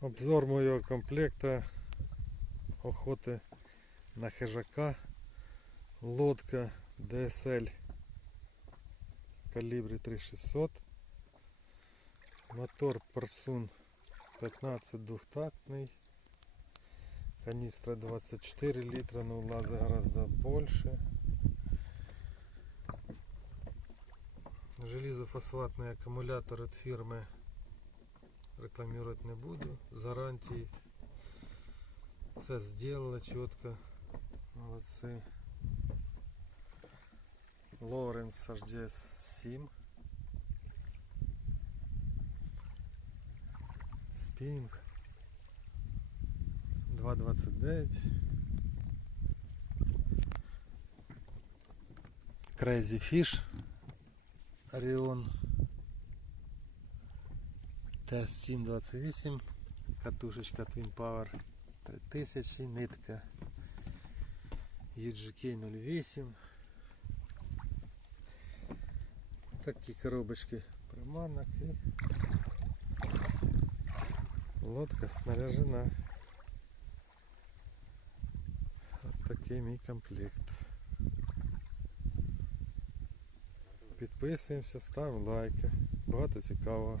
Обзор моего комплекта охоты на хижака. Лодка DSL калібрі 3600. Мотор Парсун 15 двухтактный. Канистра 24 литра, но влаза гораздо больше. Железофосфатный аккумулятор от фирмы рекламировать не буду. З гарантией. Все сделала четко. Молодцы. Лоренс HDS 7. Спиннинг 2.29. Crazy Fish. Орион. Тест 728. Катушечка Twin Power 3000. Нитка UGK 08. Такі коробочки приманок і лодка снаряжена. От такий мій комплект. Підписуємося, ставимо лайки. Багато цікавого.